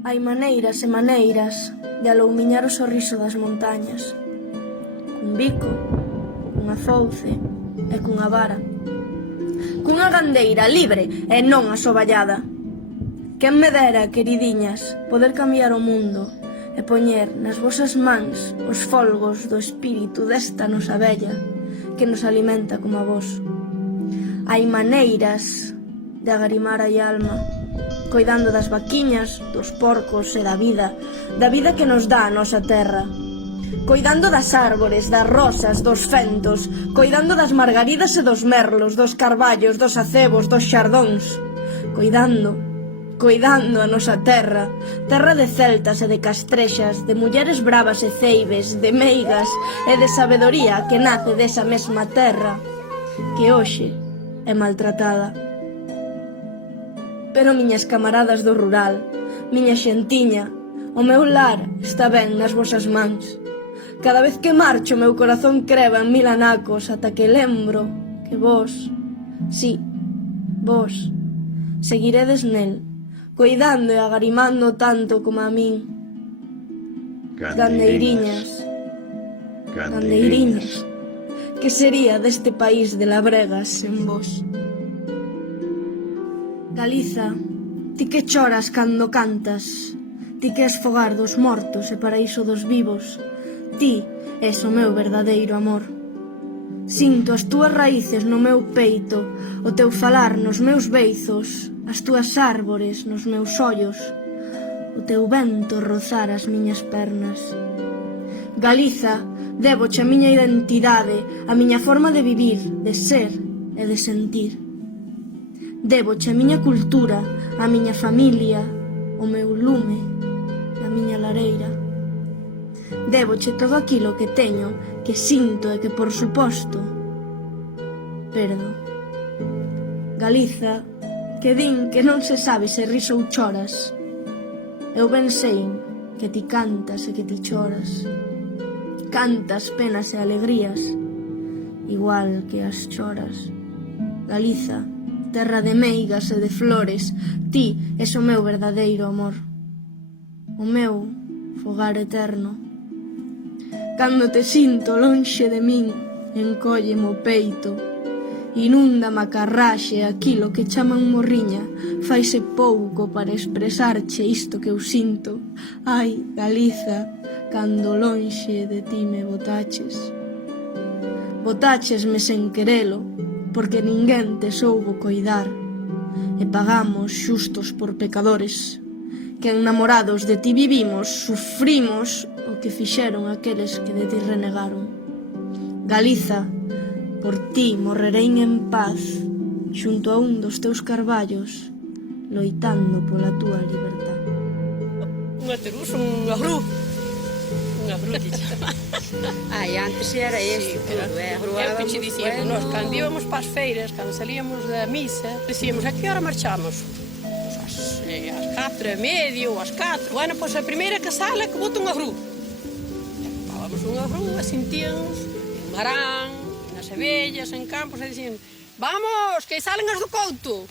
Hai maneiras e maneiras de aloumiñar o sorriso das montañas. Cun bico, cunha fouce e cunha vara. Cunha gandeira libre e non asoballada. Quen me dera, queridiñas, poder cambiar o mundo e poñer nas vosas mans os folgos do espírito desta nosa vella que nos alimenta como a vos. Hai maneiras de agarimar a alma, coidando das vaquiñas, dos porcos e da vida que nos dá a nosa terra. Coidando das árbores, das rosas, dos fentos, coidando das margaridas e dos merlos, dos carballos, dos acebos, dos xardóns. Coidando a nosa terra, terra de celtas e de castrexas, de mulleres bravas e ceibes, de meigas e de sabedoría que nace desa mesma terra, que hoxe é maltratada. Pero miñas camaradas do rural, miña xentiña, o meu lar está ben nas vosas mans. Cada vez que marcho meu corazón creva en mil anacos ata que lembro que vos, sí, vos, seguiredes nel, coidando e agarimando tanto como a min. Gandeiriñas, que sería deste país de labregas sen vos? Galiza, ti que choras cando cantas, ti que és fogar dos mortos e paraíso dos vivos, ti és o meu verdadeiro amor. Sinto as túas raíces no meu peito, o teu falar nos meus beizos, as túas árbores nos meus ollos, o teu vento rozar as miñas pernas. Galiza, déboche a miña identidade, a miña forma de vivir, de ser e de sentir. Déboche a miña cultura, a miña familia, o meu lume, a miña lareira. Déboche todo aquilo que teño, que sinto e que, por suposto, perdo. Galiza, que din que non se sabe se ris ou choras. Eu ben sei que ti cantas e que ti choras. Cantas penas e alegrías, igual que as choras. Galiza, terra de meigas e de flores, ti és o meu verdadeiro amor, o meu fogar eterno. Cando te sinto lonxe de min, encólleme o peito, inúndame a carraxe aquilo que chaman morriña, faise pouco para expresarche isto que eu sinto. Ai, Galiza, cando lonxe de ti me botaches. Botáchesme sen querelo, porque ninguén te soubo coidar, e pagamos xustos por pecadores, que enamorados de ti vivimos, sufrimos o que fixeron aqueles que de ti renegaron. Galiza, por ti morrerei en paz, xunto a un dos teus carballos, loitando pola túa libertad. Unha terusa, unha gru. Unha gru, Ai, antes era isto todo, É o que che dicíamos, nós, cando íbamos para as feiras, cando salíamos da misa, dicíamos, a que hora marchamos? Às 4:30 ou às 4. Bueno, pois a primeira que sale que bota unha gru. Ocupábamos unha gru, a sentíamos en Marán, nas abellas, en campos, e dicían, vamos, que salen as do couto.